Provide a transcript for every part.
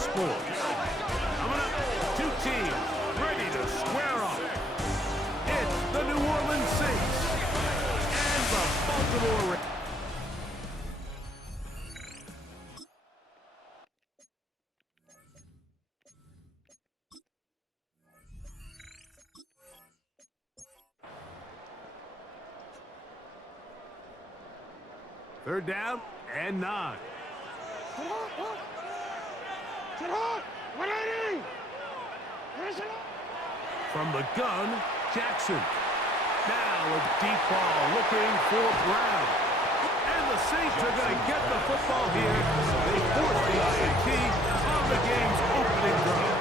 sports. Coming up, two teams ready to square off. It's the New Orleans Saints and the Baltimore Ravens. Third down and 9. From the gun, Jackson. Now a deep ball looking for Brown. And the Saints are going to get the football here. They force the INT on the game's opening drive.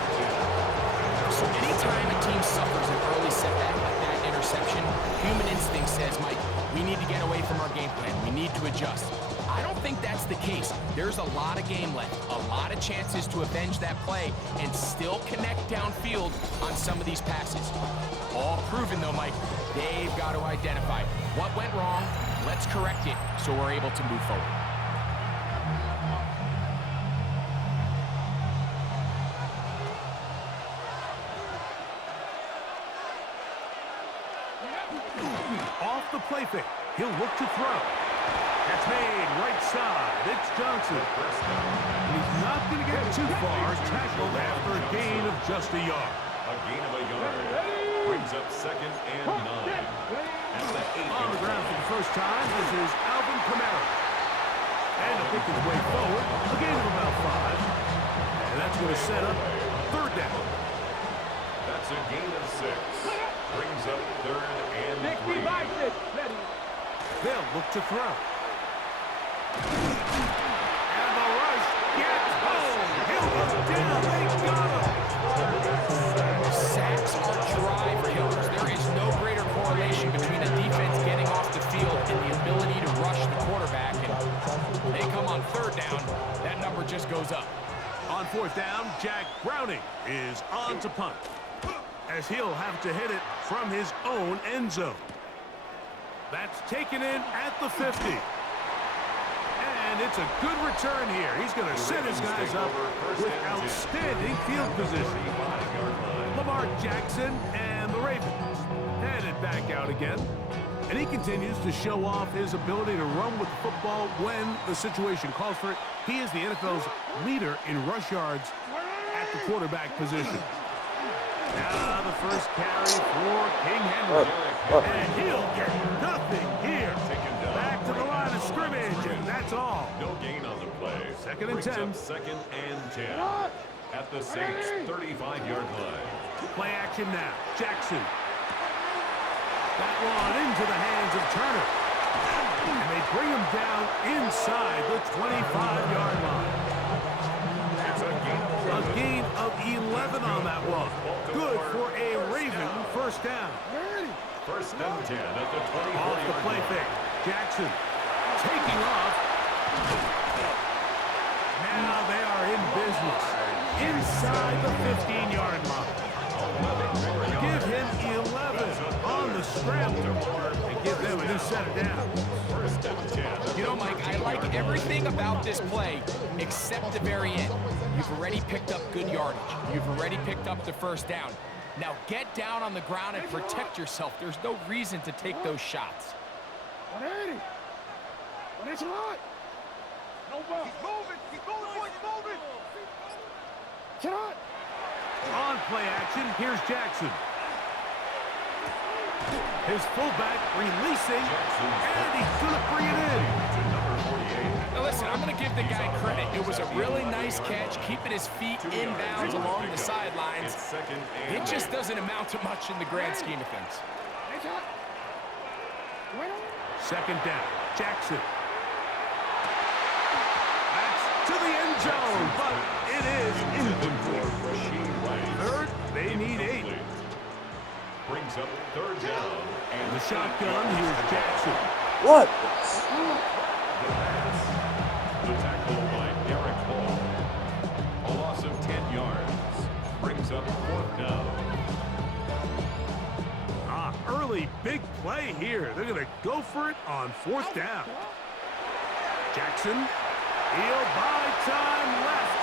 So anytime a team suffers an early setback like that interception, human instinct says, Mike, we need to get away from our game plan. We need to adjust. I don't think that's the case. There's a lot of game left, a lot of chances to avenge that play and still connect downfield on some of these passes. All proven though, Mike, they've got to identify what went wrong, let's correct it so we're able to move forward. Off the play fake, he'll look to throw. That's made right side. It's Johnson. And he's not going to get too far. Tackled after a gain of just a yard. A gain of a yard. Brings up 2nd and 9. At the 8. On the ground for the first time, this is Alvin Kamara. And to pick his way forward, a gain of about 5. And that's going to set up third down. That's a gain of 6. Brings up 3rd and 3. They'll look to throw. And the rush gets home. He'll look down. They got him. Sacks are drive killers. There is no greater correlation between a defense getting off the field and the ability to rush the quarterback. And they come on third down, that number just goes up. On fourth down, Jack Browning is on to punt, as he'll have to hit it from his own end zone. That's taken in at the 50. And it's a good return here. He's going to set his guys up with outstanding field position. Lamar Jackson and the Ravens headed back out again. And he continues to show off his ability to run with the football when the situation calls for it. He is the NFL's leader in rush yards at the quarterback position. Now the first carry for King Henry. And he'll get nothing here. Back to the line of scrimmage, and that's all. No gain on the play. 2nd and 10. 2nd and 10. At the Saints' 35-yard line. Play action now. Jackson. That one into the hands of Turner. And they bring him down inside the 25-yard line. A gain of 11 on that one. Good for a Raven first down. 1st and 10 at the 24-yard line. Off the play fake. Jackson taking off. Now they are in business inside the 15-yard line. Give him 11 on the scramble and give them a new set of downs. 1st and 10. You know, Mike, I like everything about this play except the very end. You've already picked up good yardage. You've already picked up the first down. Now get down on the ground and protect yourself. There's no reason to take those shots. 180. 180 lot. No ball. He's moving. He's moving, boys. Moving. Get on. On play action, here's Jackson. His fullback releasing, and he's going to bring it in. Now listen, I'm going to give the guy credit. It was a really nice catch, keeping his feet inbounds along the sidelines. It just doesn't amount to much in the grand scheme of things. 2nd down, Jackson. That's to the end zone, but it is incomplete. 3rd, they need 8. Brings up 3rd down. And the shotgun, here's Jackson. What? The pass. The tackle by Derek Hall. A loss of 10 yards. Brings up 4th down. Early big play here. They're going to go for it on 4th down. Jackson, he'll buy time left.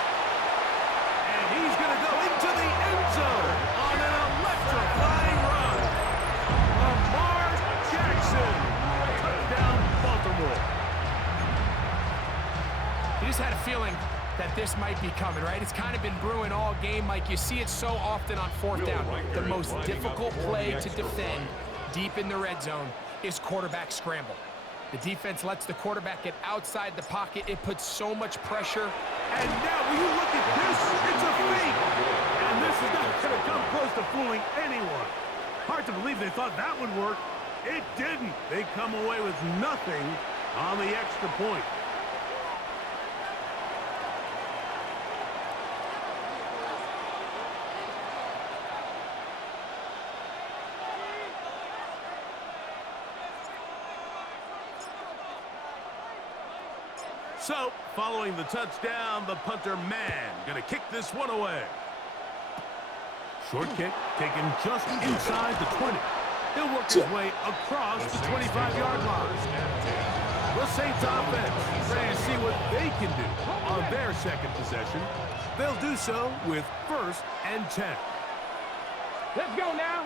that this might be coming, right? It's kind of been brewing all game, Mike. You see it so often on fourth down. The most difficult play to defend deep in the red zone is quarterback scramble. The defense lets the quarterback get outside the pocket. It puts so much pressure. And now, when you look at this, it's a fake. And this is not going to come close to fooling anyone. Hard to believe they thought that would work. It didn't. They come away with nothing on the extra point. So, following the touchdown, the punter man going to kick this one away. Short kick taken just inside the 20. He'll work his way across the 25-yard line. The Saints offense ready to see what they can do on their second possession. They'll do so with 1st and 10. Let's go now.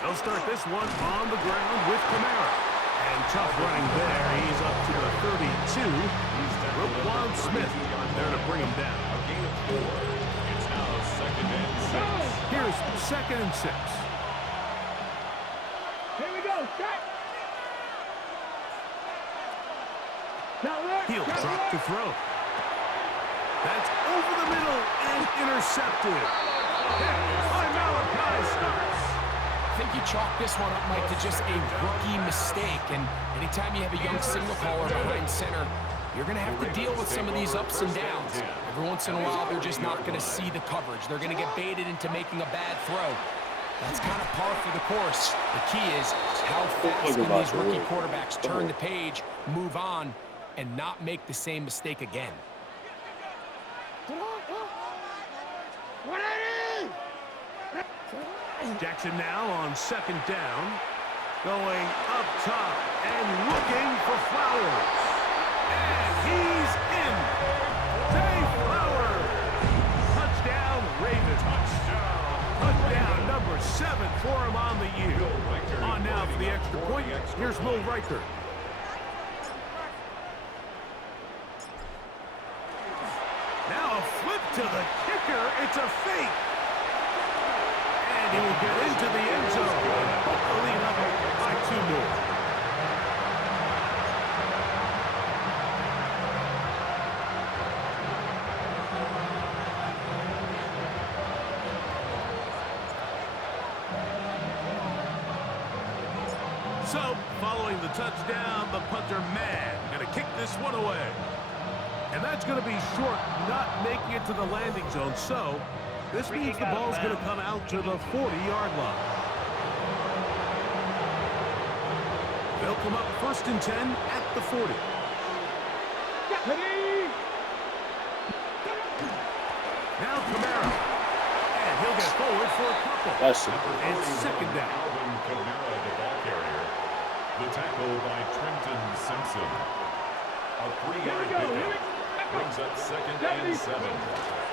They'll start this one on the ground with Kamara. And tough running there. He's up to the 32. Roquan Smith there to bring him down. A gain of 4. It's now 2nd and 6. Here's 2nd and 6. Here we go. Shot. Now look. He'll drop to throw. That's over the middle and intercepted. By Malachi Starks. I think you chalk this one up, Mike, to just a rookie mistake. And anytime you have a young signal caller behind center, you're going to have to deal with some of these ups and downs. Every once in a while, they're just not going to see the coverage. They're going to get baited into making a bad throw. That's kind of par for the course. The key is how fast can these rookie quarterbacks turn the page, move on, and not make the same mistake again. Jackson now on 2nd down. Going up top and looking for Flowers. And he's in. Zay Flowers. Touchdown, Ravens. Touchdown number 7 for him on the year. On now for the extra point. Here's Will Riker. Now a flip to the kicker. It's a fake. And he will get into the end zone. They'll lead up by 2 more. So, following the touchdown, the punter man going to kick this one away. And that's going to be short, not making it to the landing zone. So, this means the ball's going to come out to the 40-yard line. They'll come up 1st and 10 at the 40. Now Kamara. And he'll get forward for a couple. That's it. It's 2nd down. Alvin Kamara, the ball carrier. The tackle by Trenton Simpson. A 3-yard pickup brings up 2nd and 7.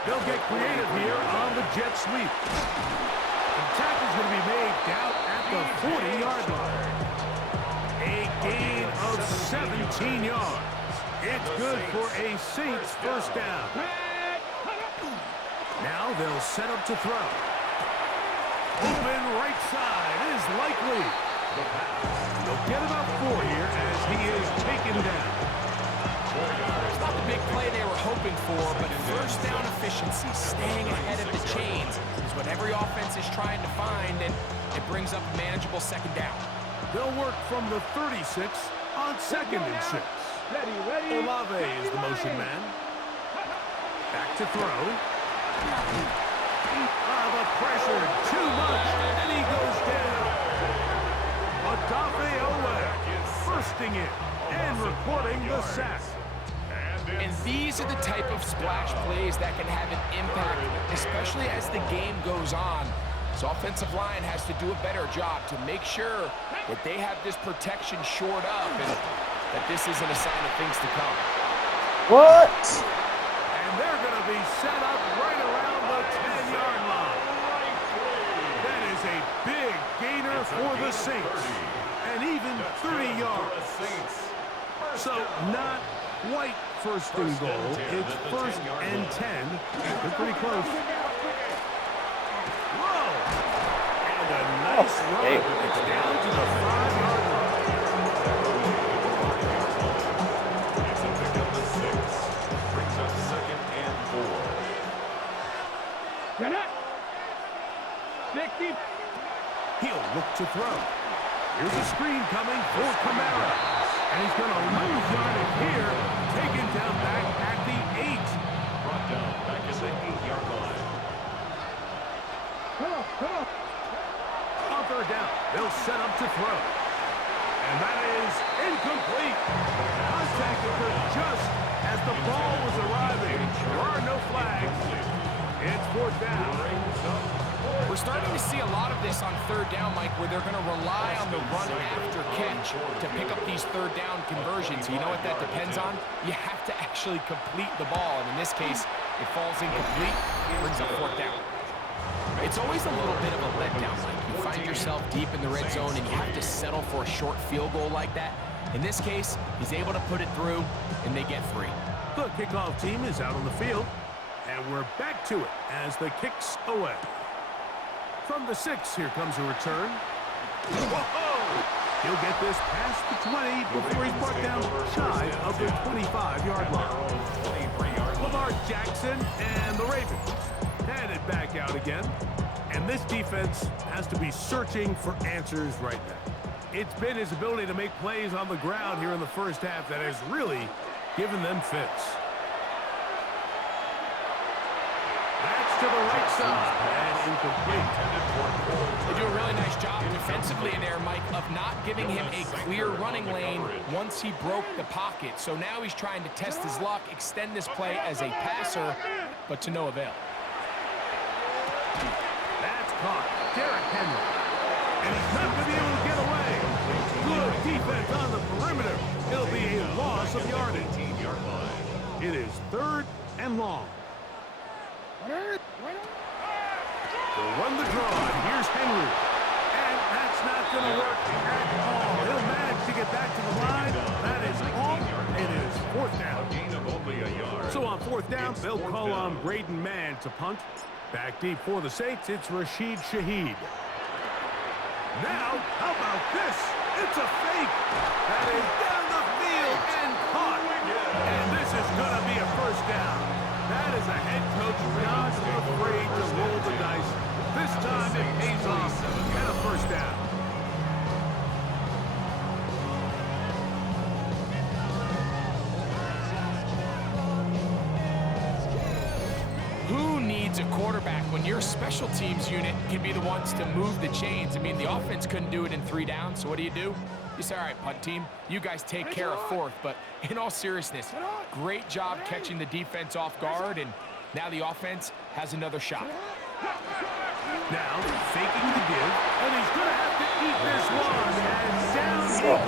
They'll get creative here on the jet sweep. The tackle's going to be made down at the 40-yard line. A gain of 17 yards. It's good for a Saints 1st down. Now they'll set up to throw. Open right side is likely. They'll get about 4 here as he is taken down. It's not the big play they were hoping for, but 1st down efficiency, staying ahead of the chains, is what every offense is trying to find, and it brings up a manageable 2nd down. They'll work from the 36 on 2nd and 6. Olave is the motion man. Back to throw. The pressure, too much, and he goes down. Btaaaaaaaa bursting in and recording the sack. And these are the type of splash plays that can have an impact, especially as the game goes on. So offensive line has to do a better job to make sure that they have this protection shored up and that this isn't a sign of things to come. What? And they're going to be set up right around the 10-yard line. That is a big gainer for the Saints. And even 30 yards. So not quite first and goal. It's first and 10. They're pretty close. Whoa! And a nice run. It's down to the 5-yard line. It's a pickup of 6. Brings up second and 4. Get it. 60. He'll look to throw. Here's a screen coming for Kamara. And he's going to lose yardage here. Taken down back at the 8. Brought down back at the 8-yard line. Come on. On third down, they'll set up to throw. And that is incomplete. Contact occurred just as the ball was arriving. There are no flags. It's fourth down. We're starting to see a lot of this on third down, Mike, where they're going to rely on the run after catch to pick up these third down conversions. You know what that depends on? You have to actually complete the ball, and in this case, it falls incomplete, brings up fourth down. It's always a little bit of a letdown, Mike. You find yourself deep in the red zone, and you have to settle for a short field goal like that. In this case, he's able to put it through, and they get free. The kickoff team is out on the field, and we're back to it as the kick's away. From the 6, here comes a return. Whoa! He'll get this past the 20 before he's brought down shy of the 25-yard line. Lamar Jackson and the Ravens headed back out again. And this defense has to be searching for answers right now. It's been his ability to make plays on the ground here in the first half that has really given them fits. That's to the right side and incomplete. They do a really nice job defensively there, Mike, of not giving him a clear running lane once he broke the pocket. So now he's trying to test his luck, extend this play as a passer, but to no avail. That's caught. Derrick Henry. And he's not going to be able to get away. Good defense on the perimeter. It'll be a loss of yardage. It is third and long. They'll run the draw, and here's Henry. And that's not going to work at all. He'll manage to get back to the line. That is all. It is fourth down. So on fourth down, they'll call on Braden Mann to punt. Back deep for the Saints, it's Rashid Shaheed. Now, how about this? It's a fake. That is down the field and caught. And this is going to be a first down. That is a head coach not afraid to roll the dice. This time it pays off and a first down. Who needs a quarterback when your special teams unit can be the ones to move the chains? I mean, the offense couldn't do it in 3 downs, so what do? You say, all right, punt team, you guys take care of fourth. But in all seriousness, great job catching the defense off guard, and now the offense has another shot. Now, faking the give, and he's going to have to eat this one, and down he goes.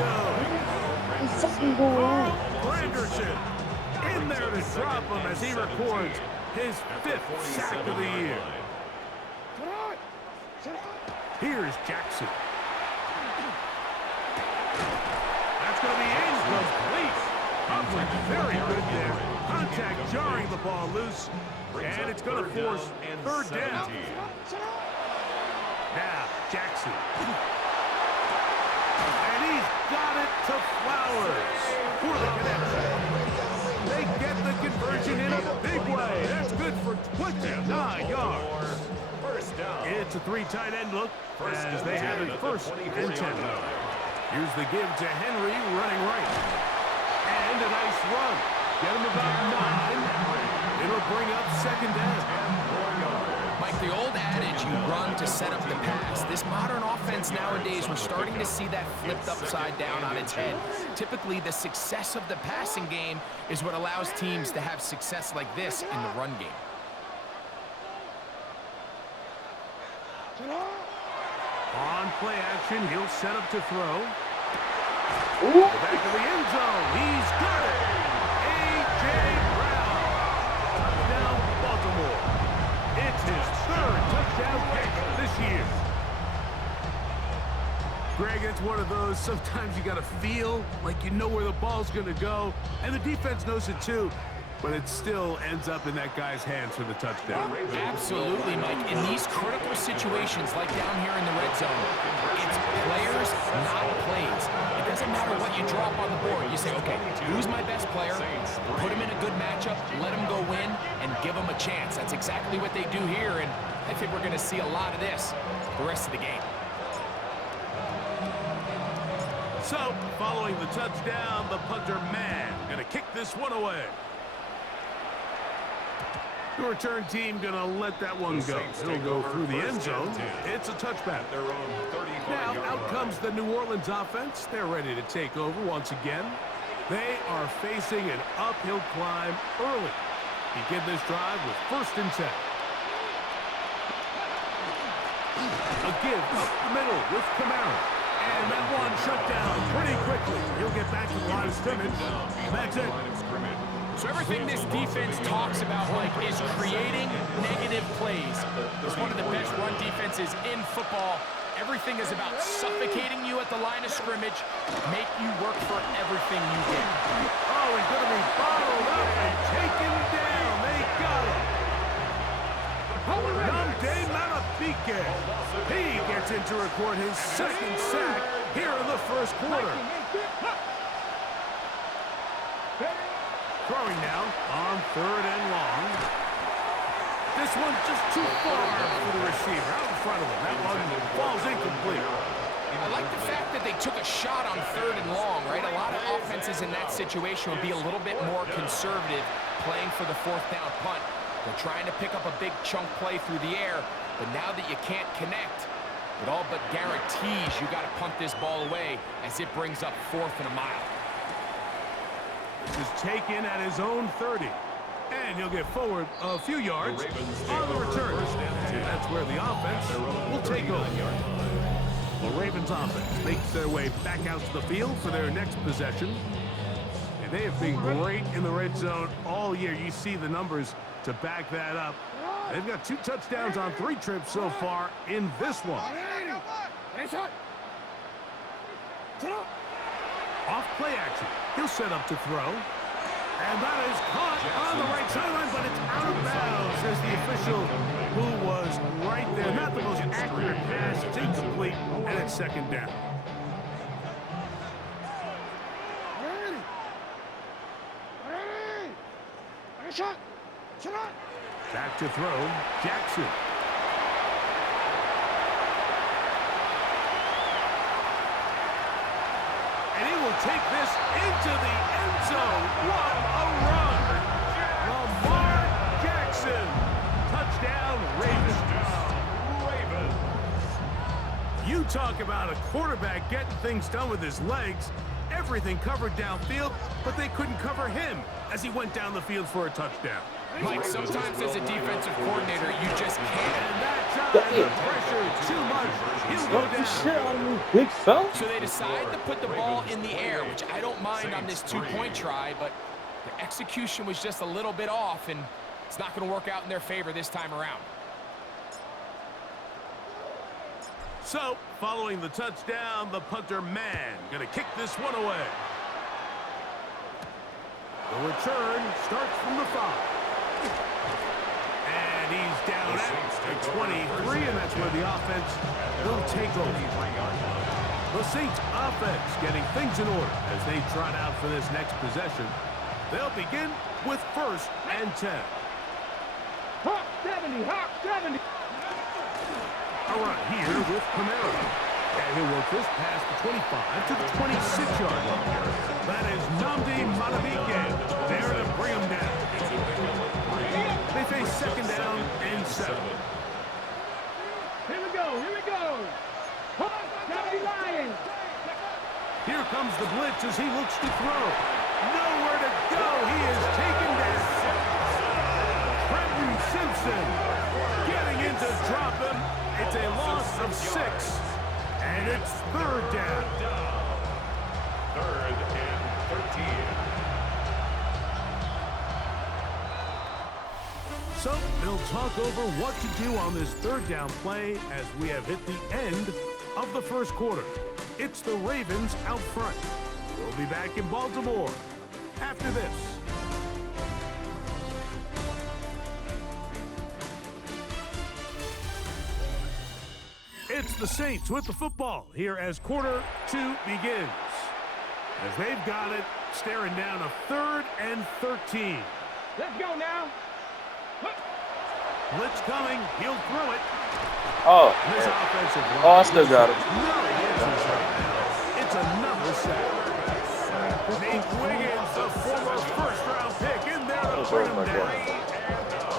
Carl Granderson in there to drop him as he records his 5th sack of the year. Here's Jackson. That's going to be incomplete. Humphrey very good there. Contact jarring the ball loose, and it's going to force third down. Now, Jackson. And he's got it to Flowers for the connection. They get the conversion in a big way. That's good for 29 yards. It's a 3 tight end look as they have it first and 10. Here's the give to Henry running right. And a nice run. Get him about 9. It'll bring up second down. Mike, the old adage, you run to set up the pass. This modern offense nowadays, we're starting to see that flipped upside down on its head. Typically, the success of the passing game is what allows teams to have success like this in the run game. On play action, he'll set up to throw. Back of the end zone. He's got it. A.J. Brown. Touchdown, Baltimore. It's his 3rd touchdown kick this year. Greg, it's it's one of those, sometimes you got to feel like you know where the ball's going to go, and the defense knows it too, but it still ends up in that guy's hands for the touchdown. Absolutely, Mike. In these critical situations, like down here in the red zone, it's players, not plays. It doesn't matter what you drop on the board. You say, okay, who's my best player? Put him in a good matchup, let him go win, and give him a chance. That's exactly what they do here, and I think we're going to see a lot of this the rest of the game. So, following the touchdown, the punter man going to kick this one away. The return team going to let that one go. It'll go through the end zone. It's a touchback. Now, out comes the New Orleans offense. They're ready to take over once again. They are facing an uphill climb early. Begin this drive with 1st and 10. A give up the middle with Camara. And that one shut down pretty quickly. He'll get back to the line of scrimmage. That's it. So everything this defense talks about, Mike, is creating negative plays. It's one of the best run defenses in football. Everything is about suffocating you at the line of scrimmage, make you work for everything you get. Oh, he's going to be bottled up and taken down. They got him. Namde Malabike. He gets in to record his 2nd sack here in the 1st quarter. Throwing now on 3rd and long. This one just too far for the receiver, out in front of him. That one falls incomplete. I like the fact that they took a shot on 3rd and long, right? A lot of offenses in that situation would be a little bit more conservative playing for the 4th down punt. They're trying to pick up a big chunk play through the air, but now that you can't connect, it all but guarantees you got to punt this ball away as it brings up 4th and a mile. This is taken at his own 30. And he'll get forward a few yards on the return. And that's where the offense will take over. The Ravens offense makes their way back out to the field for their next possession. And they have been great in the red zone all year. You see the numbers to back that up. They've got 2 touchdowns on 3 trips so far in this one. Off play action. He'll set up to throw. And that is caught on the right sideline, but it's out of bounds, says the official who was right there. Not the most accurate pass. It's incomplete, and it's 2nd down. Back to throw, Jackson. And he will take this into the end zone. What a run! Lamar Jackson. Touchdown, Ravens. You talk about a quarterback getting things done with his legs. Everything covered downfield, but they couldn't cover him as he went down the field for a touchdown. Mike, sometimes as a defensive coordinator, you just can't. And that time, the pressure too much. He'll go down. Shit on me, big fella. So they decide to put the ball in the air, which I don't mind on this 2-point try, but the execution was just a little bit off, and it's not going to work out in their favor this time around. So, following the touchdown, the punter man going to kick this one away. The return starts from the 5. And he's down at the 23, and that's where the offense will take over. The Saints offense getting things in order as they trot out for this next possession. They'll begin with 1st and 10. Hawk 70, Hawk 70. A run here with Camara. And he'll work this past the 25 to the 26-yard line. That is Namde Malabike there to bring him down. They face 2nd down and 7. Here we go, here we go. Hawk 70 Lions. Here comes the blitz as he looks to throw. Nowhere to go. He is taken down. Trenton Simpson getting in to drop him. It's a loss of 6, and it's 3rd down. 3rd and 13. So they'll talk over what to do on this 3rd down play as we have hit the end of the 1st quarter. It's the Ravens out front. We'll be back in Baltimore after this. It's the Saints with the football here as quarter 2 begins. As they've got it, staring down a 3rd and 13. Let's go now. Blitz coming. He'll throw it. Oh, This man. offensive line. Oh, I still got it. No answers right now. It's another sack. Nate Wiggins, the former first-round pick, in there to bring him down.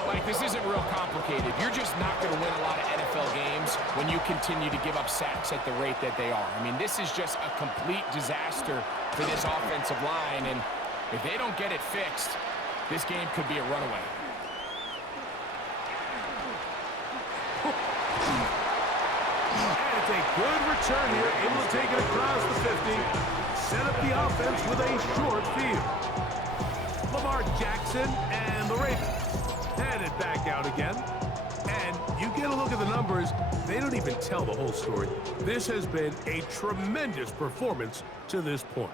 Like, this isn't real complicated. You're just not going to win a lot of NFL games when you continue to give up sacks at the rate that they are. I mean, this is just a complete disaster for this offensive line, and if they don't get it fixed, this game could be a runaway. And it's a good return here, able to take it across the 50. Set up the offense with a short field. Lamar Jackson and the Ravens headed back out again. And you get a look at the numbers, they don't even tell the whole story. This has been a tremendous performance to this point.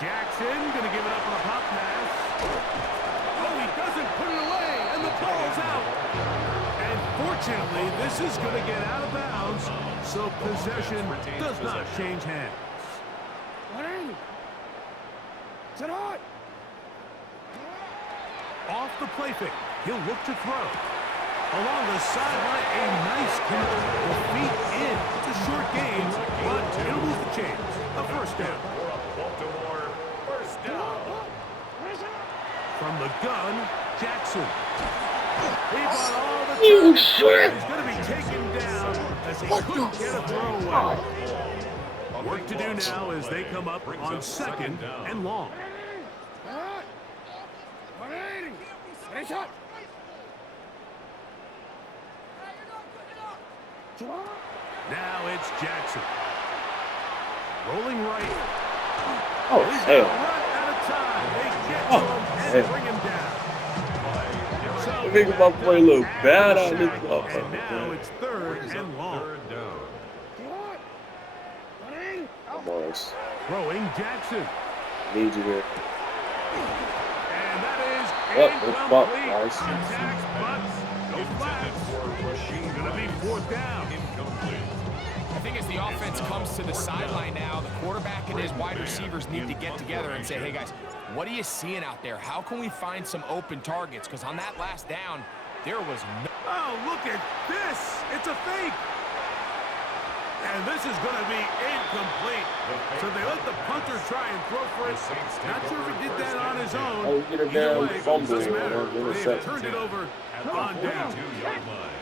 Jackson gonna give it up on a pop pass. Oh, he doesn't put it away, and the ball's out. And fortunately, this is gonna get out of bounds, so possession does not change hands. Off the play fake, he'll look to throw. Along the sideline, a nice catch. The feet in. It's a short gain, but it'll move the chains. A first down. Baltimore, first down. From the gun, Jackson. He got all the You time. shit. He's going to be taken down as he couldn't get a throw away. Work to do now as they come up on 2nd and long. Now it's Jackson. Rolling right. Oh, He's hell. got one at a time. They get to him and bring him down. So I think my boy look bad on this and motherfucker, now man. it's 3rd and long. Third down. Boys, Throwing Jackson. need you here. And that is What the fuck, incomplete. guys? Contact, but no flags. Gonna be 4th down. Incomplete. I think as the offense comes to the sideline now, the quarterback and his wide receivers need to get together and say, hey, guys, what are you seeing out there? How can we find some open targets? Because on that last down, there was no... Oh, look at this. It's a fake. And this is going to be incomplete. So they let the punter try and throw for it. Not sure if he did that on his own. Oh, get a Either damn way, fumble, doesn't man. matter. They've Interception. turned it over on down. 2-yard line.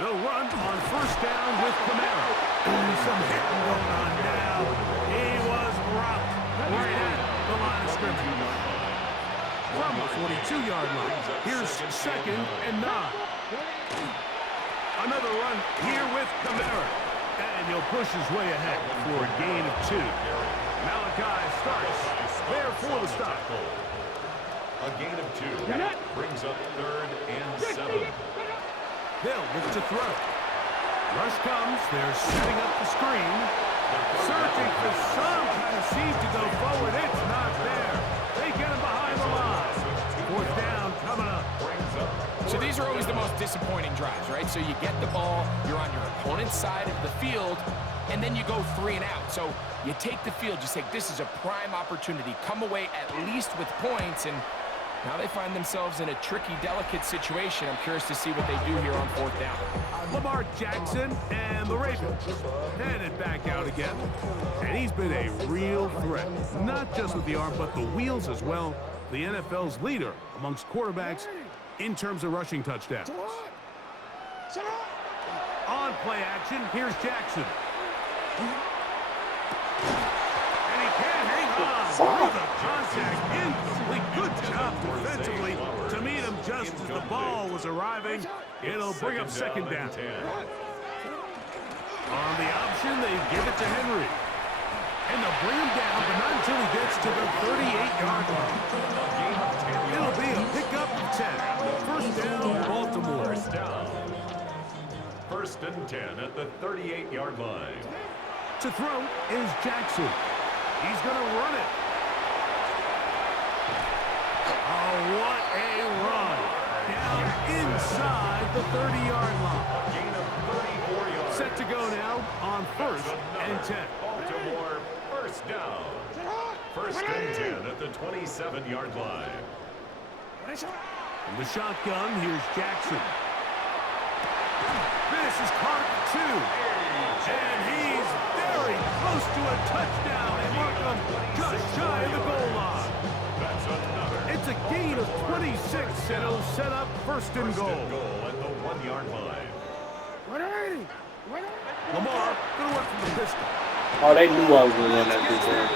They'll run on 1st down with Camaro. Some hitting going on now. He was rocked right at the line of scrimmage. From the 42-yard line. Here's 2nd and 9. Another run here with Camaro. And he'll push his way ahead for a gain of 2. Malachi starts there for the stop. A gain of 2 brings up 3rd and 7. They'll look to throw. Rush comes. They're setting up the screen. Searching for some kind of seed to go forward. It's not there. They get him behind the line. 4th down coming up. So these are always the most disappointing drives, right? So you get the ball, you're on your opponent's side of the field, and then you go 3 and out. So you take the field, you say, this is a prime opportunity. Come away at least with points, and now they find themselves in a tricky, delicate situation. I'm curious to see what they do here on 4th down. Lamar Jackson and the Ravens headed back out again. And he's been a real threat, not just with the arm, but the wheels as well. The NFL's leader amongst quarterbacks in terms of rushing touchdowns. On play action, here's Jackson. And he can't hang on through the contact. Incomplete. Good job defensively to meet him just as the ball was arriving. It'll bring up 2nd down. On the option, they give it to Henry. And they'll bring him down, but not until he gets to the 38-yard line. It'll be a pickup of 10. First down, Baltimore. First down. First and 10 at the 38-yard line. To throw is Jackson. He's going to run it. Oh, what a run. Down inside the 30-yard line. A gain of 34 yards. Set to go now on first and 10. Baltimore first down. First and 10 at the 27-yard line. From the shotgun, here's Jackson. This is caught at 2. And he's very close to a touchdown. And Markham just shy of the goal line. That's another. It's a gain of 26, and it'll set up first and goal. At the 1-yard line. 180. Lamar going to work from the pistol. Oh, they knew I was going to run that big man.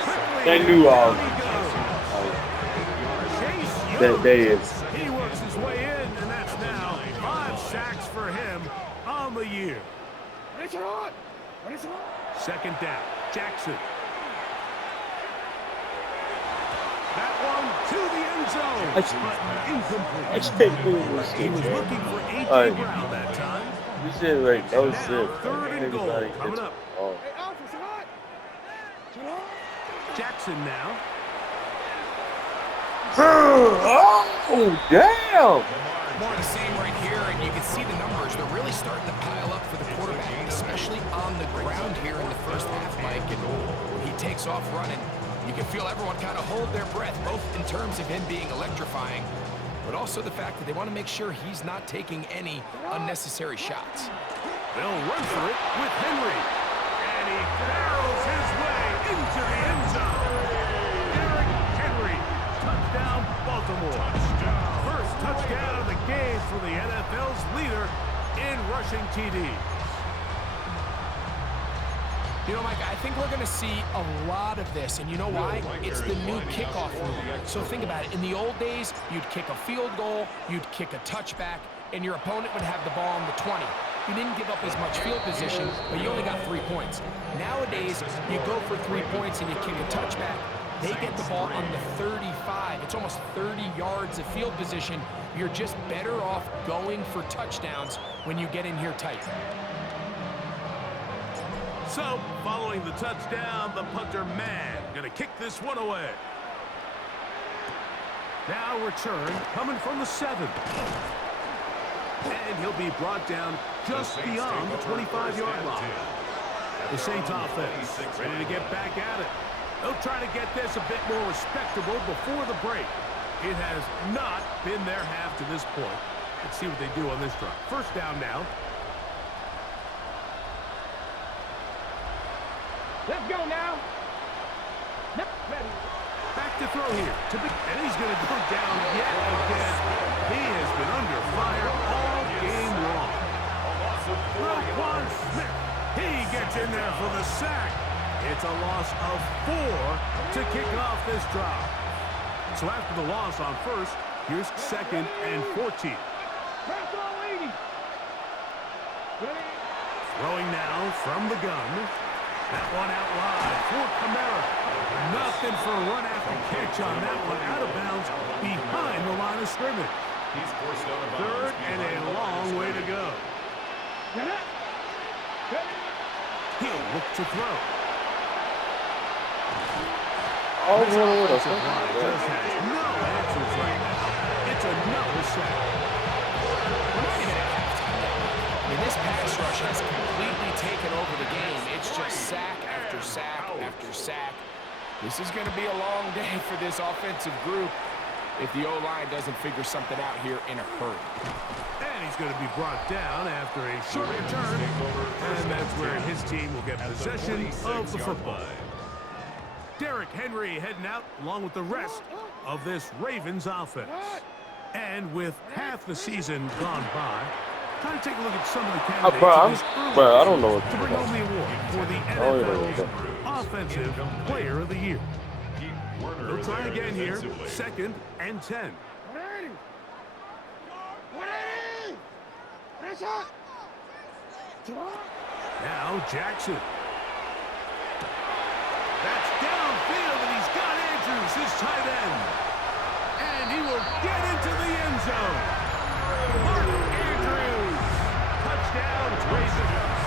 They knew I was. They is. He works his way in, and that's now 5 sacks for him on the year. Second down, Jackson. That one to the end zone, but incomplete. He was looking for A.J. Brown that time. You said right, that was Now, it. third and goal coming up. Oh. Jackson now. Oh, damn! More of the same right here, and you can see the numbers. They're really starting to pile up for the quarterback, especially on the ground here in the first half, Mike. And when he takes off running, you can feel everyone kind of hold their breath, both in terms of him being electrifying, but also the fact that they want to make sure he's not taking any unnecessary shots. They'll run for it with Henry. And he barrels his way into the end zone. Derrick Henry. Touchdown, Baltimore. First touchdown of the game for the NFL's leader in rushing TDs. You know, Mike, I think we're going to see a lot of this, and you know why? It's the new kickoff rule. So think about it. In the old days, you'd kick a field goal, you'd kick a touchback, and your opponent would have the ball on the 20. You didn't give up as much field position, but you only got 3 points. Nowadays, you go for 3 points and you kick a touchback. They get the ball on the 35. It's almost 30 yards of field position. You're just better off going for touchdowns when you get in here tight. So, following the touchdown, the punter man gonna kick this one away. Now return coming from the 7. And he'll be brought down just beyond the 25-yard line. The Saints offense ready to get back at it. They'll try to get this a bit more respectable before the break. It has not been their half to this point. Let's see what they do on this drive. First down now. Let's go now. Back to throw here. And he's going to go down yet again. He has been under fire all game long. Roquan Smith. He gets in there for the sack. It's a loss of 4 to kick off this drive. So after the loss on first, here's second and 14. Throwing now from the gun. That one out wide for Kamara. Nothing for a run after catch on that one. Out of bounds behind the line of scrimmage. He's forced out of bounds. Third and a long way to go. He'll look to throw. Oh, This what the offensive line fuck? just has no answers right now. It's another sack. We're not even at halftime yet. I mean, this pass rush has completely taken over the game. It's just sack after sack after sack. This is going to be a long day for this offensive group if the O-line doesn't figure something out here in a hurry. And he's going to be brought down after a short return. And that's where his team will get possession of the football. Derrick Henry heading out along with the rest of this Ravens offense. And with half the season gone by, try to take a look at some of the candidates in this early I don't know what to bring home the award for the NFL's Offensive Player of the Year. They'll try again here, second and 10. Now Jackson. That's will get into the end zone. Mark Andrews. Touchdown, Ravens.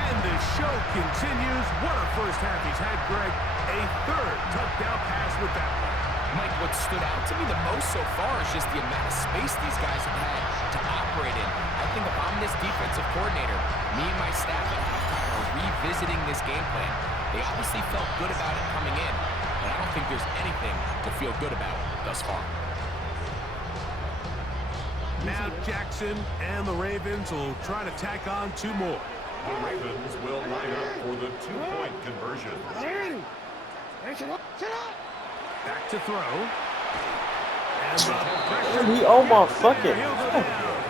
And the show continues. What a first half he's had, Greg. A third touchdown pass with that one. Mike, what stood out to me the most so far is just the amount of space these guys have had to operate in. I think if I'm this defensive coordinator, me and my staff at halftime are revisiting this game plan. They obviously felt good about it coming in, but I don't think there's anything to feel good about thus far. Now Jackson and the Ravens will try to tack on 2 more. The Ravens will line up for the 2-point conversion. Back to throw. And the pressure. He almost took it. He'll go down.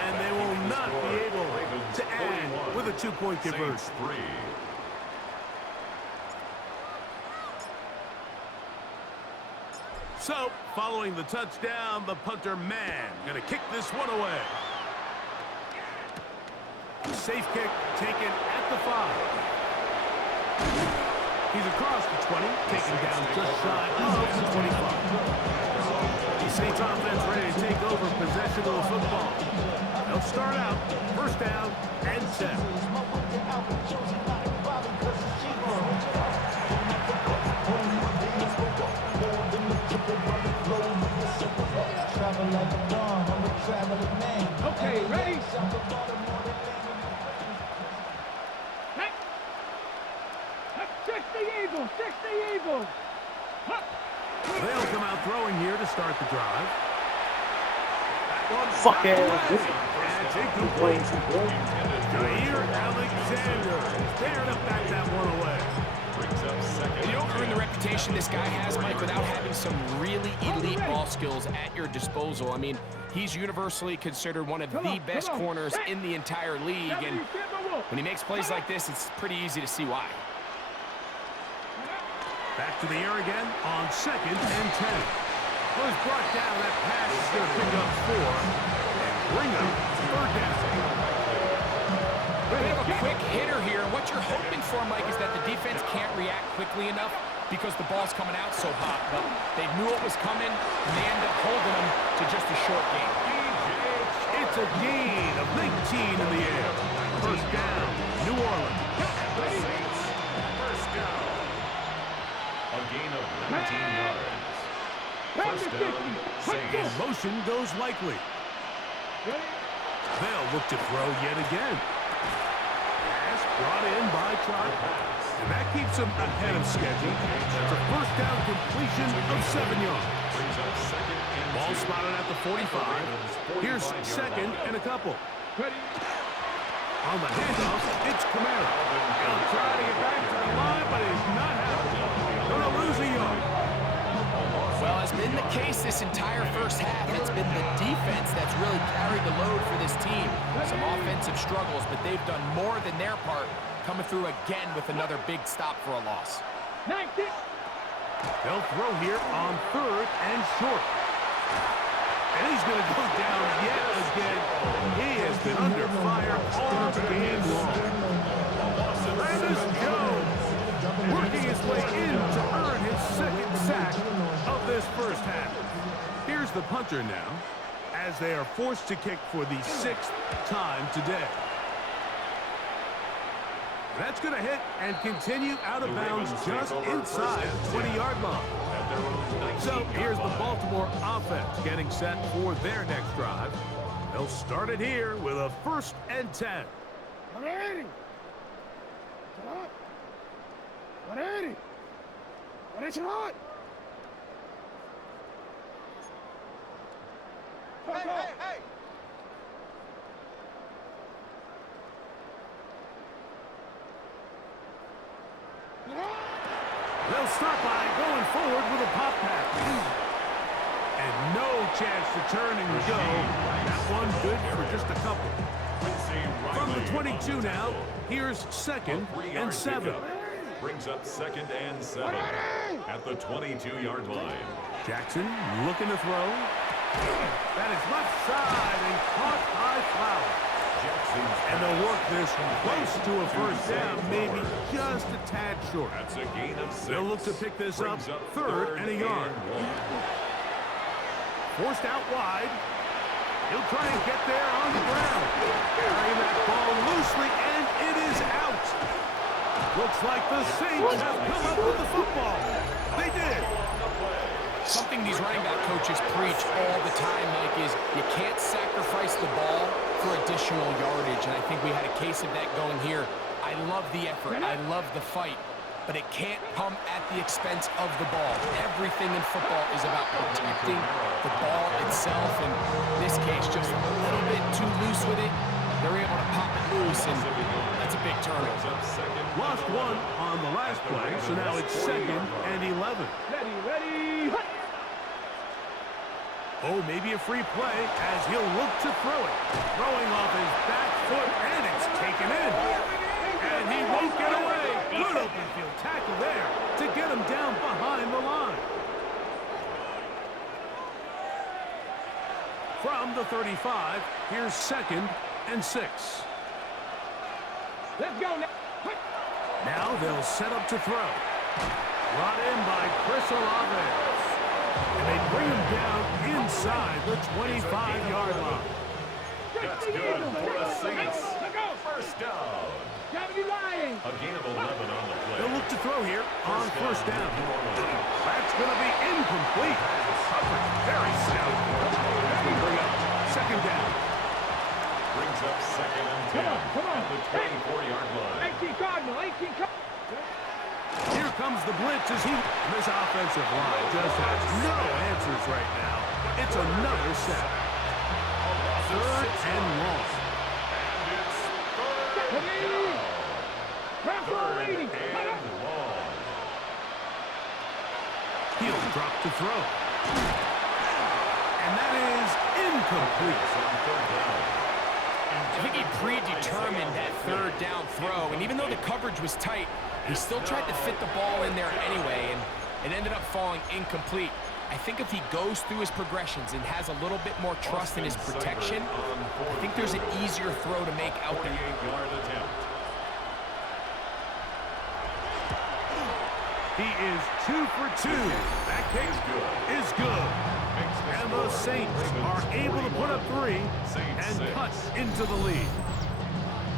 And they will not be able to add with a 2-point conversion. Saints 3. So, following the touchdown, the punter man going to kick this one away. Safe kick taken at the 5. He's across the 20, taken down just shy of the 25. The Saints offense ready to take over possession of the football. They'll start out first down and 10. Okay, ready? Fix the Eagles! They'll come out throwing here to start the drive. Fuck it. That's incomplete. Jair Alexander is there to back that one away. And you don't earn the reputation this guy has, Mike, without having some really elite ball skills at your disposal. I mean, he's universally considered one of the best corners in the entire league, and when he makes plays like this, it's pretty easy to see why. Back to the air again on 2nd and 10. Was brought down. That pass is going to pick up 4 and bring up 3rd down. They have a quick hitter here. What you're hoping for, Mike, is that the defense can't react quickly enough because the ball's coming out so hot. But they knew it was coming, and they end up holding them to just a short gain. It's a gain of 19 in the air. First down, New Orleans. First down. A gain of 19 yards. First down, Saints. Motion goes likely. They'll look to throw yet again. Pass brought in by Trot. And that keeps them ahead of schedule. That's a first down completion of 7 yards. Brings up 2nd and 2. Ball spotted at the 45. Here's 2nd and a couple. On the handoff, it's Camara. He'll try to get back to the line, but he's not happening. Going to lose a yard. Well, as been the case this entire first half, it's been the defense that's really carried the load for this team. Some offensive struggles, but they've done more than their part, coming through again with another big stop for a loss. They'll throw here on 3rd and short. And he's going to go down yet again. He has been under fire all game long. Brandis Jones working his way in to earn his 2nd sack of this first half. Here's the punter now, as they are forced to kick for the 6th time today. That's going to hit and continue out of bounds just inside the 20-yard line. So here's the Baltimore offense getting set for their next drive. They'll start it here with a 1st and 10. 180! 180! 180! Hey! They'll start by going forward with a pop pass. And no chance to turn and go. That one good for just a couple. From the 22 now, here's 2nd and 7. Brings up 2nd and 7 at the 22-yard line. Jackson looking to throw. That is left side and caught by Flower. Jackson And they'll work this close to a first down, maybe just a tad short. That's a gain of 6. They'll look to pick this up, Brings third and a yard. Forced out wide. He'll try and get there on the ground. Carrying that ball loosely, and it is out. Looks like the Saints have come up with the football. They did. Something these running back coaches preach all the time, Mike, is you can't sacrifice the ball for additional yardage, and I think we had a case of that going here. I love the effort. I love the fight. But it can't come at the expense of the ball. Everything in football is about protecting the ball itself, and in this case, just a little bit too loose with it. They're able to pop it loose, and that's a big turnover. Lost one on the last play, so now it's 2nd and 11. Ready. Oh, maybe a free play as he'll look to throw it. Throwing off his back foot, and it's taken in. And he won't get away. Good open field tackle there to get him down behind the line. From the 35, here's 2nd and 6. Let's go now. Now they'll set up to throw. Brought in by Chris Olave. And they bring him down inside the 25-yard line. That's good for the Saints. First down. A gain of 11 on the play. They'll look to throw here on first down. That's going to be incomplete. Very stout. As we bring up 2nd down. Brings up 2nd and 10 at the 24-yard line. 18 Cardinal. Here comes the blitz as this offensive line just has no answers right now. It's another sack. 3rd and long. He'll drop to throw. And that is incomplete. I think he predetermined that 3rd down throw, and even though the coverage was tight, he still tried to fit the ball in there anyway, and it ended up falling incomplete. I think if he goes through his progressions and has a little bit more trust in his protection, I think there's an easier throw to make out there. 48-yard attempt. He is 2 for 2. That kick is good. And the Saints are able to put up 3 and cut into the lead.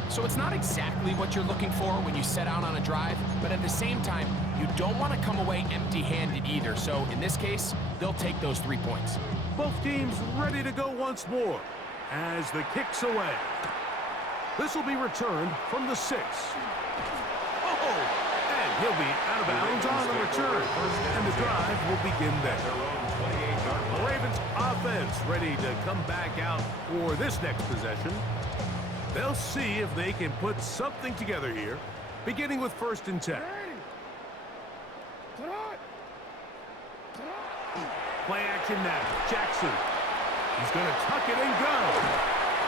So it's not exactly what you're looking for when you set out on a drive, but at the same time, you don't want to come away empty-handed either. So in this case, they'll take those 3 points. Both teams ready to go once more as the kick's away. This will be returned from the 6. And he'll be out of bounds on the return. And the drive will begin there. The Ravens offense ready to come back out for this next possession. They'll see if they can put something together here, beginning with 1st and 10. Play action now. Jackson. He's going to tuck it and go.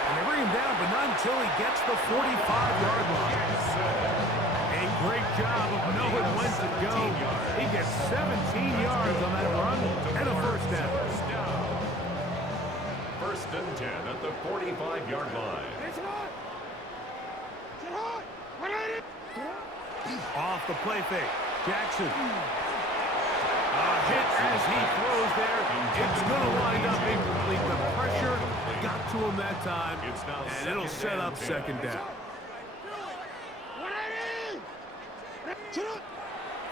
And they bring him down, but not until he gets the 45-yard line. A great job of knowing when to go. He gets 17 yards on that run and a first down. 1st and 10 at the 45-yard line. Off the play fake. Jackson. A hit as he throws there. It's going to wind up incomplete. The pressure got to him that time, and it'll set up 2nd down.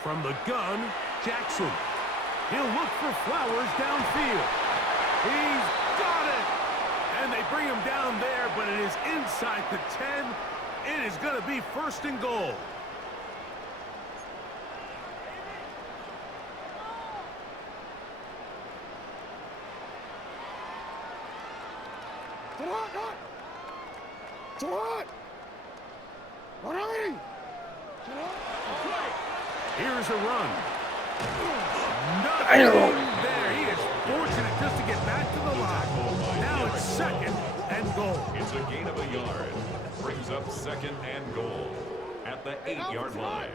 From the gun, Jackson. He'll look for Flowers downfield. He's got it! And they bring him down there, but it is inside the 10. It is going to be 1st and goal. Here's a run. Nothing there. He is fortunate just to get back to the line. Now it's 2nd and goal. It's a gain of a yard. Brings up 2nd and goal at the 8-yard line.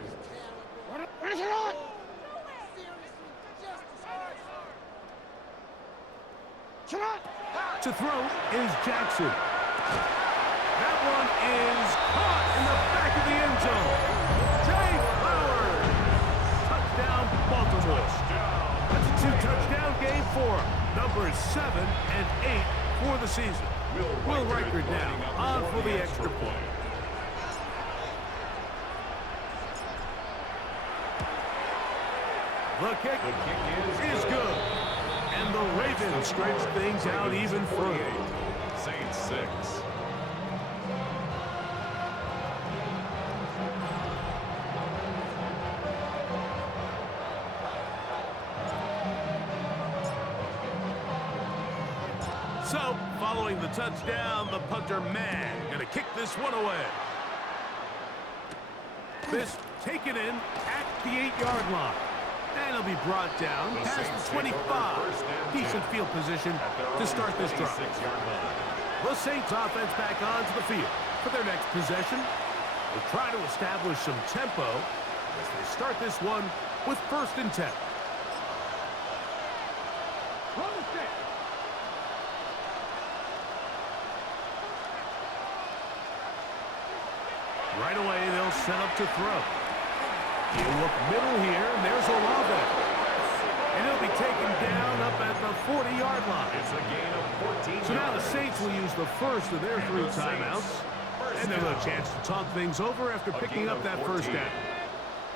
To throw is Jackson. That one is caught in the back of the end zone. Jay Flowers. Touchdown, Baltimore. That's a 2-touchdown game for him. Numbers 7 and 8 for the season. Will Reichard now on for the extra point. The kick is good. And the Ravens stretch things out even further. Saints 6. So, following the touchdown, the punter man gonna kick this one away. This taken in at the 8-yard line. And he'll be brought down past the 25. Decent field position to start this drive. The Saints offense back onto the field for their next possession. They'll try to establish some tempo as they start this one with 1st and 10. Right away, they'll set up to throw. He'll look middle here, and there's Olave. And he'll be taken down up at the 40-yard line. It's a gain of 14 So now the Saints will use the first of their 3 timeouts. And they'll have a chance to talk things over after picking up that first down.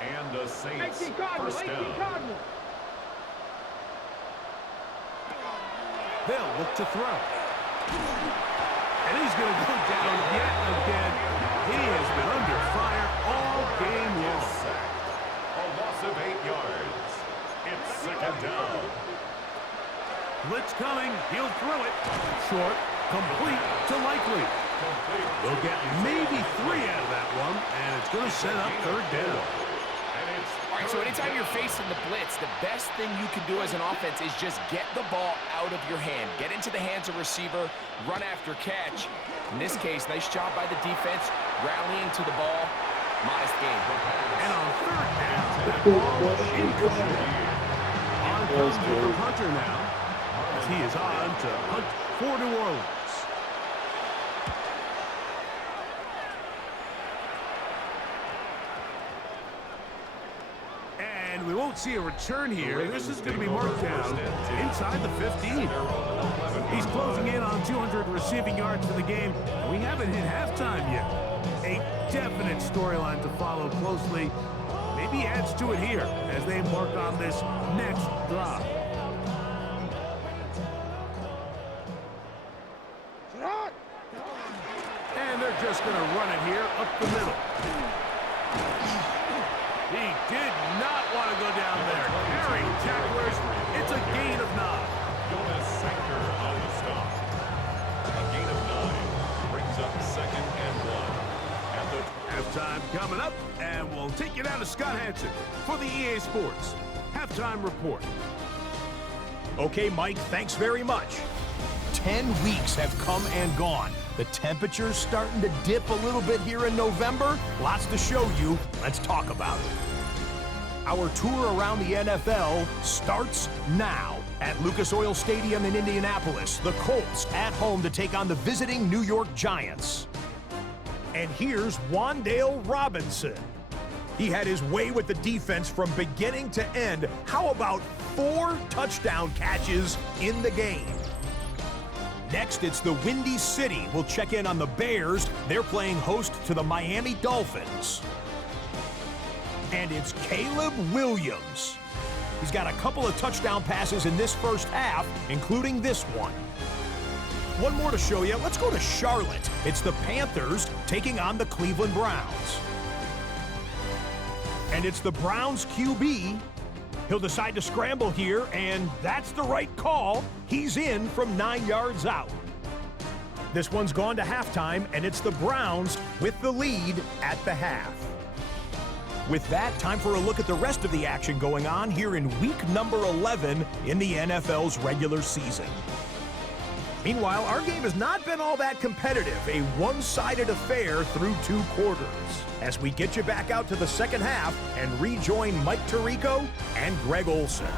And the Saints first down. They'll look to throw. And he's going to go down yet again. He has been under fire all game long. A loss of 8 yards. It's 2nd down. Blitz coming. He'll throw it. Short. Complete to Likely. They'll get maybe 3 out of that one, and it's going to set up 3rd down. All right, so anytime you're facing the blitz, the best thing you can do as an offense is just get the ball out of your hand. Get into the hands of receiver, run after catch. In this case, nice job by the defense, rallying to the ball. Modest game. And on 3rd down, that ball is incomplete. On comes the punter now, as he is on to punt for New Orleans. And we won't see a return here. This is going to be marked down inside the 15. He's closing in on 200 receiving yards for the game. We haven't hit halftime yet. A definite storyline to follow closely. Maybe adds to it here as they embark on this next drive. And they're just going to run it here up the middle. He did not want to go down there. Carrying tacklers. It's a gain of 9. Jonas Sanker on the stop. A gain of 9 brings up 2nd and 1. At the Halftime coming up, and we'll take you down to Scott Hansen for the EA Sports Halftime Report. Okay, Mike, thanks very much. 10 weeks have come and gone. The temperature's starting to dip a little bit here in November. Lots to show you. Let's talk about it. Our tour around the NFL starts now. At Lucas Oil Stadium in Indianapolis, the Colts at home to take on the visiting New York Giants. And here's Wan'Dale Robinson. He had his way with the defense from beginning to end. How about 4 touchdown catches in the game? Next, it's the Windy City. We'll check in on the Bears. They're playing host to the Miami Dolphins. And it's Caleb Williams. He's got a couple of touchdown passes in this first half, including this one. One more to show you. Let's go to Charlotte. It's the Panthers taking on the Cleveland Browns. And it's the Browns QB. He'll decide to scramble here, and that's the right call. He's in from 9 yards out. This one's gone to halftime, and it's the Browns with the lead at the half. With that, time for a look at the rest of the action going on here in week number 11 in the NFL's regular season. Meanwhile, our game has not been all that competitive, a one-sided affair through 2 quarters. As we get you back out to the second half and rejoin Mike Tirico and Greg Olson.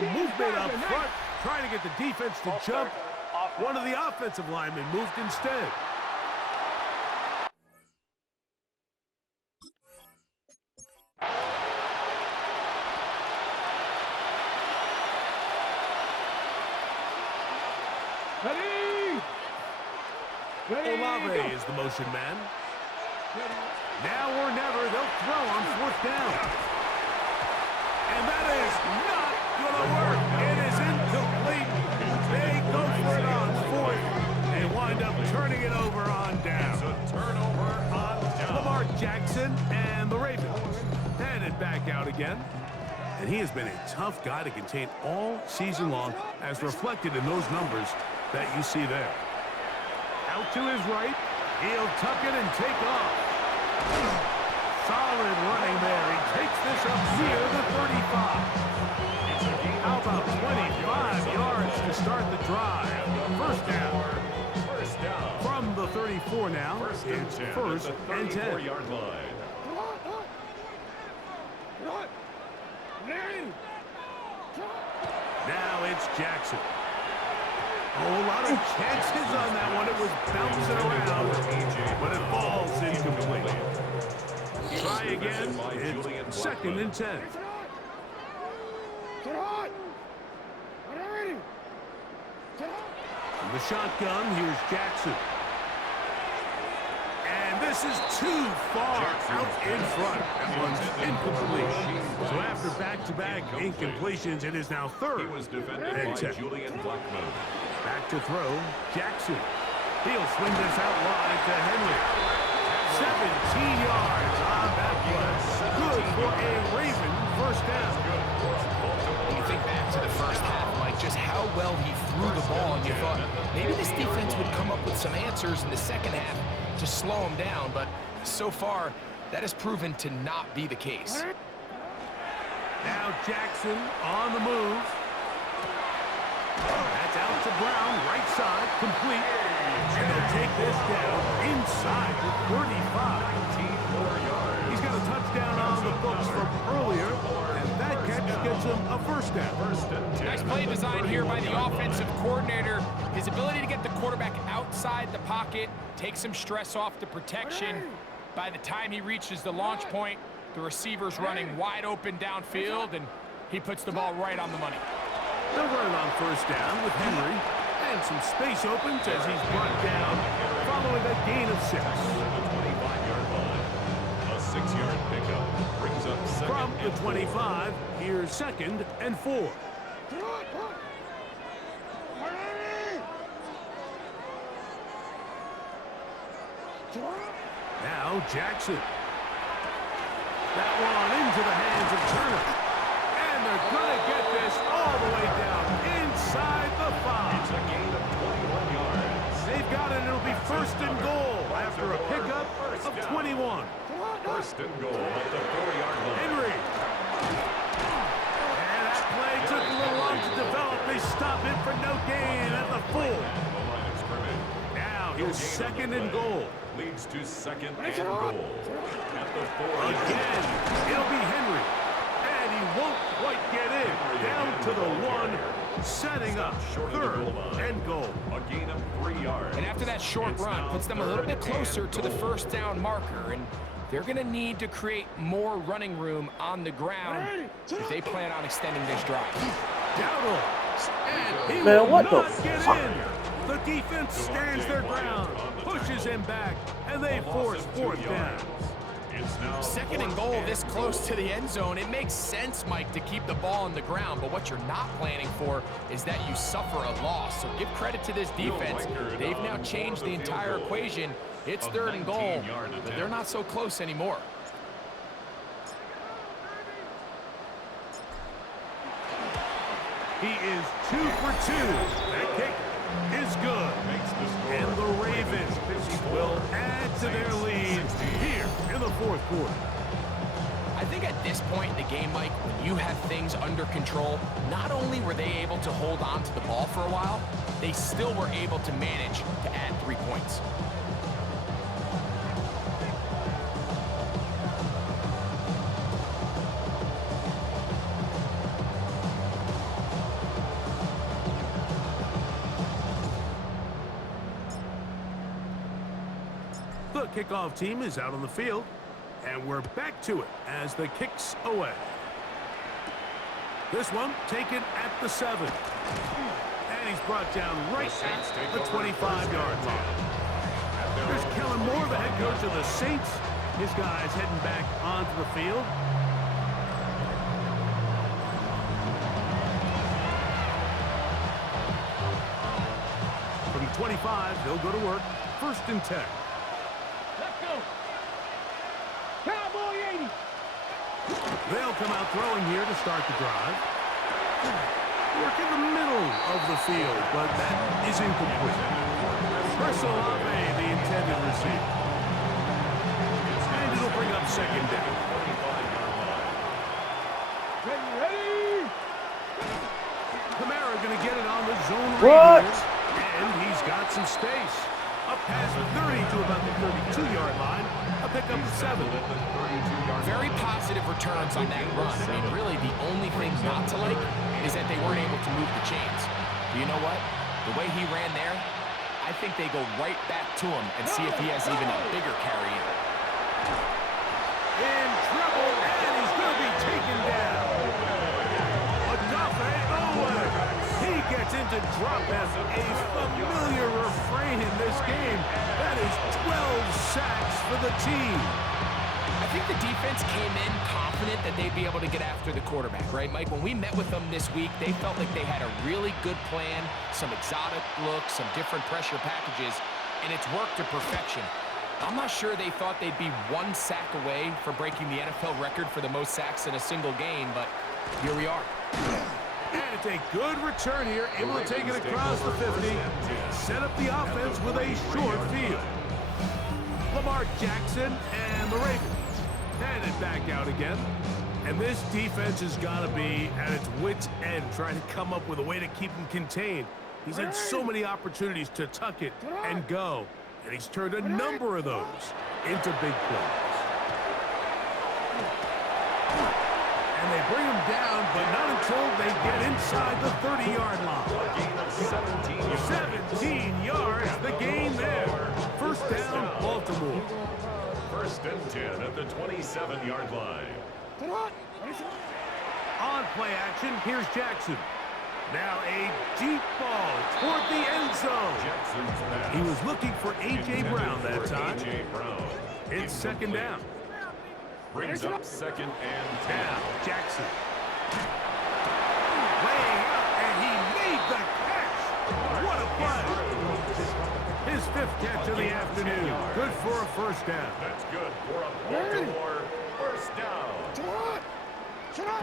some movement up front, trying to get the defense to jump. One of the offensive linemen moved instead. Olave is the motion man. Now or never, they'll throw on fourth down. And that is not going to work. It is incomplete. They go for it on fourth. They wind up turning it over on down. It's a turnover on down. Lamar Jackson and the Ravens headed back out again. And he has been a tough guy to contain all season long, as reflected in those numbers that you see there. Out to his right. He'll tuck it and take off. Solid running there. He takes this up near the 35. How about 25 yards to start the drive? First down. From the 34 now, it's first and 10. 34-yard line. Now it's Jackson. A whole lot of chances on that one. It was bouncing around, but it falls incomplete. Try again. It's second and 10. From the shotgun, here's Jackson. And this is too far out in front. That one's incomplete. So after back-to-back incompletions, it is now third He was defended and by 10. Julian Blackmon. Back to throw, Jackson. He'll swing this out wide to Henry. 17 yards on that play. Good for a Raven first down. You think back to the first half, Mike, just how well he threw the ball, and you thought maybe this defense would come up with some answers in the second half to slow him down, but so far, that has proven to not be the case. Now Jackson on the move. That's out to Brown, right side, complete. And they'll take this down inside the 35. He's got a touchdown on the books from earlier, and that catch gets him a first down. Nice play design here by the offensive coordinator. His ability to get the quarterback outside the pocket, take some stress off the protection. By the time he reaches the launch point, the receiver's running wide open downfield, and he puts the ball right on the money. They'll run it on first down with Henry, and some space opens as he's brought down following a gain of 6. A 6-yard pickup brings up second From the and 25, here's second and 4. Now Jackson. That one into the hands of Turner. And they're going to get this all the way down inside the 5. It's a gain of 21 yards. They've got it. It'll be first and goal after a pickup of 21. First and goal at the 4-yard line. Henry. And that play took a little long to develop. They stop it for no gain at the full. The line of scrimmage. Now here's second and goal. Leads to second and goal. At the 4-yard Again, it'll be Henry. And he won't quite get in. Down to the 1, setting up third and goal. A gain of 3 yards. And after that short run, puts them a little bit closer to the first down marker, and they're going to need to create more running room on the ground if they plan on extending this drive. Dowdle. And he Man, will what the not get fuck? in. The defense stands their ground, pushes him back, and they force fourth down. It's now Second and goal this close to the end zone. It makes sense, Mike, to keep the ball on the ground, but what you're not planning for is that you suffer a loss. So give credit to this defense. They've now changed the entire equation. It's third and goal, but they're not so close anymore. He is 2 for 2. That kick is good. And the Ravens will add to their lead here in the fourth quarter. I think at this point in the game, Mike, when you have things under control, not only were they able to hold on to the ball for a while, they still were able to manage to add 3 points. The kickoff team is out on the field, and we're back to it as the kick's away. This one taken at the 7. And he's brought down right at the 25-yard line. There's Kellen Moore, the head coach of the Saints. His guys heading back onto the field. From 25, they'll go to work. 1st and 10. Let's go. Cowboy 80. They'll come out throwing here to start the drive. Work in the middle of the field, but that is incomplete. Btaaaaaaaa, the intended receiver. And it'll bring up 2nd down. Ready. Kamara going to get it on the zone read What? here, and he's got some space. Up past the 30 to about the 32-yard line. A pickup of 7. Very positive returns on that run. I mean, really, the only thing not to like is that they weren't able to move the chains. But you know what? The way he ran there, I think they go right back to him and see if he has even a bigger carry in. In trouble, and he's going to be taken down. Btaaaaaaaa. He gets into drop as a familiar refrain in this game. That is 12 sacks for the team. I think the defense came in confident that they'd be able to get after the quarterback, right, Mike? When we met with them this week, they felt like they had a really good plan, some exotic looks, some different pressure packages, and it's worked to perfection. I'm not sure they thought they'd be 1 sack away from breaking the NFL record for the most sacks in a single game, but here we are. And it's a good return here, able to take it across the 50, set up the offense with a short field. Lamar Jackson and the Ravens hand it back out again. And this defense has got to be at its wit's end, trying to come up with a way to keep him contained. He's had so many opportunities to tuck it and go, and he's turned a number of those into big plays. And they bring him down, but not until they get inside the 30-yard line. Gain of 17 yards, the gain there. 1st down, Baltimore. 1st and 10 at the 27-yard line. On play action, here's Jackson. Now a deep ball toward the end zone. Jackson's pass. He was looking for A.J. Brown that time. A.J. Brown. It's 2nd down. Brings up 2nd and 10. Now, Jackson. Laying up, and he made the catch. What a play. His 5th catch of the afternoon. Good for a 1st down. That's good for a Baltimore 1st down.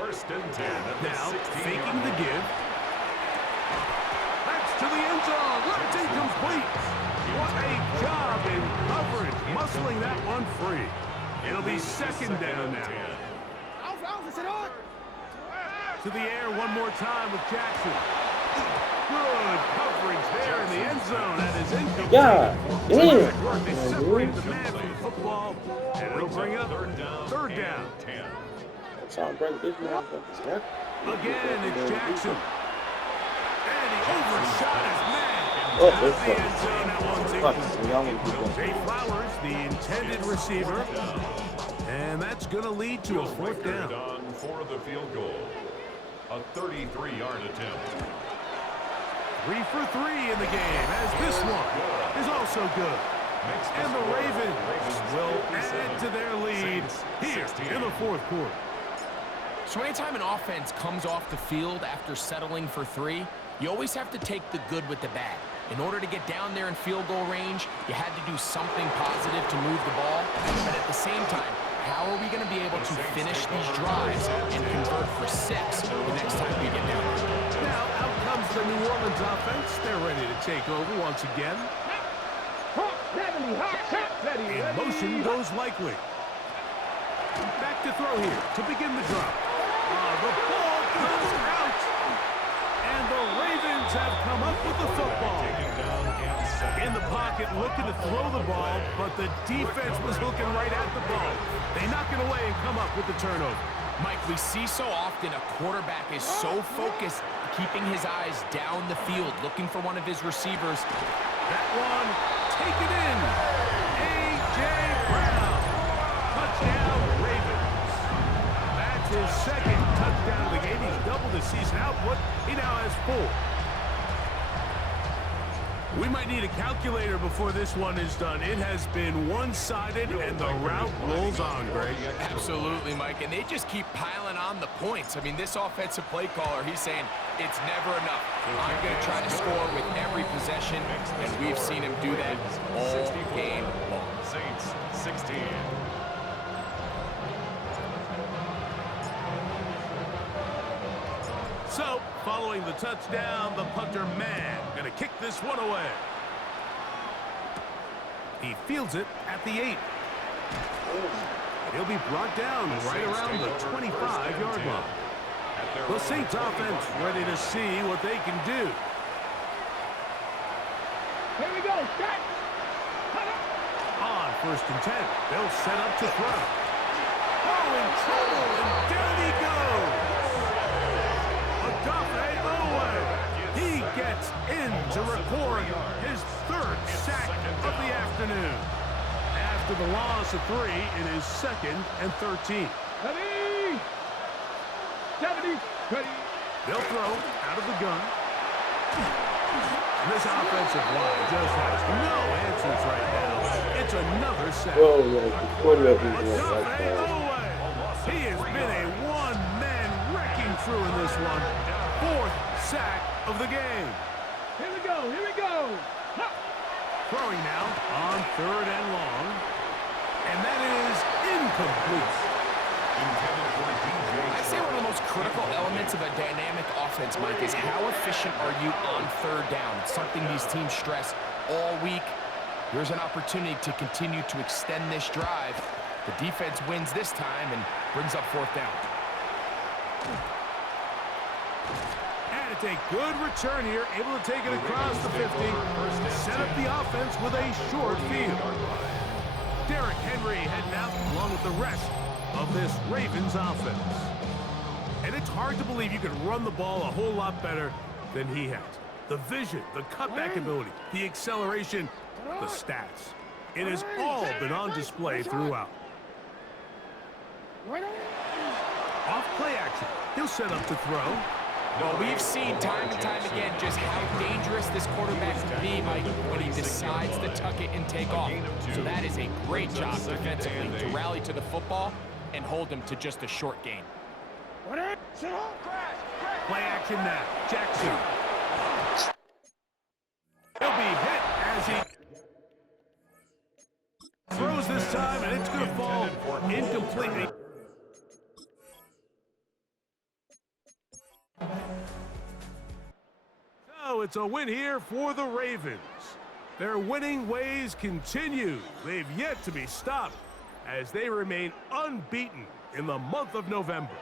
1st and 10 at the Now, 16-yard faking the line. give. That's to the end zone. That's incomplete. What a job in coverage, muscling that one free. It'll be 2nd down now. To the air one more time with Jackson. Good coverage there in the end zone. That is incomplete. Yeah. Terrific work. They separated the man from the football, and it'll bring up 3rd down. 10. Again, it's Jackson. And he overshot his man. Oh, Out of the end zone, that one's incomplete. Zay that's Flowers, the intended receiver. And that's going to lead to a 4th down. On for the field goal. A 33-yard attempt. 3 for 3 in the game, as this one is also good. And the Ravens will add to their lead here in the 4th quarter. So anytime an offense comes off the field after settling for 3, you always have to take the good with the bad. In order to get down there in field goal range, you had to do something positive to move the ball. But at the same time, how are we going to be able to finish these drives and convert for 6 the next time we get down there? Now out comes the New Orleans offense. They're ready to take over once again. In motion goes Likely. Back to throw here to begin the drop. The ball comes out. And the Ravens have come up with the football. In the pocket, looking to throw the ball, but the defense was looking right at the ball. They knock it away and come up with the turnover. Mike, we see so often a quarterback is so focused, keeping his eyes down the field, looking for one of his receivers. That one, take it in. A.J. doubled his season output. He now has 4. We might need a calculator before this one is done. It has been one-sided, and the route rolls on, Greg. Absolutely, Mike, and they just keep piling on the points. I mean, this offensive play caller, he's saying it's never enough. I'm going to try to score with every possession, and we've seen him do that all game long. Saints 16. So, following the touchdown, the punter man going to kick this one away. He fields it at the 8. He'll be brought down right around the 25-yard line. The Saints offense ready to see what they can do. Here we go. Set. On 1st and 10, they'll set up to throw. Oh, in trouble, and down he goes. He gets in to record his 3rd sack of the afternoon. After the loss of 3, it is 2nd and 13. Ready. 70. Ready. They'll throw out of the gun. This offensive line just has no answers right now. It's another sack. Oh, yeah, the quarterback is going like that. He has been a one-man wrecking crew in this one. 4th sack of the game. Here we go. Here we go. Ha. Throwing now on 3rd and long. And that is incomplete. I'd say one of the most critical elements of a dynamic offense, Mike, is how efficient are you on 3rd down? It's something these teams stress all week. Here's an opportunity to continue to extend this drive. The defense wins this time and brings up 4th down. And it's a good return here, able to take it across the 50. Set up the offense with a short field. Derrick Henry heading out along with the rest of this Ravens offense. And it's hard to believe you can run the ball a whole lot better than he has. The vision, the cutback ability, the acceleration, the stats. It has all been on display throughout. Off play action. He'll set up to throw. Well, we've seen time and time again just how dangerous this quarterback can be, Mike, when he decides to tuck it and take off. So that is a great job defensively to rally to the football and hold him to just a short gain. Play action now. Jackson. He'll be hit as he throws this time, and it's going to fall incompletely. So it's a win here for the Ravens. Their winning ways continue. They've yet to be stopped as they remain unbeaten in the month of November.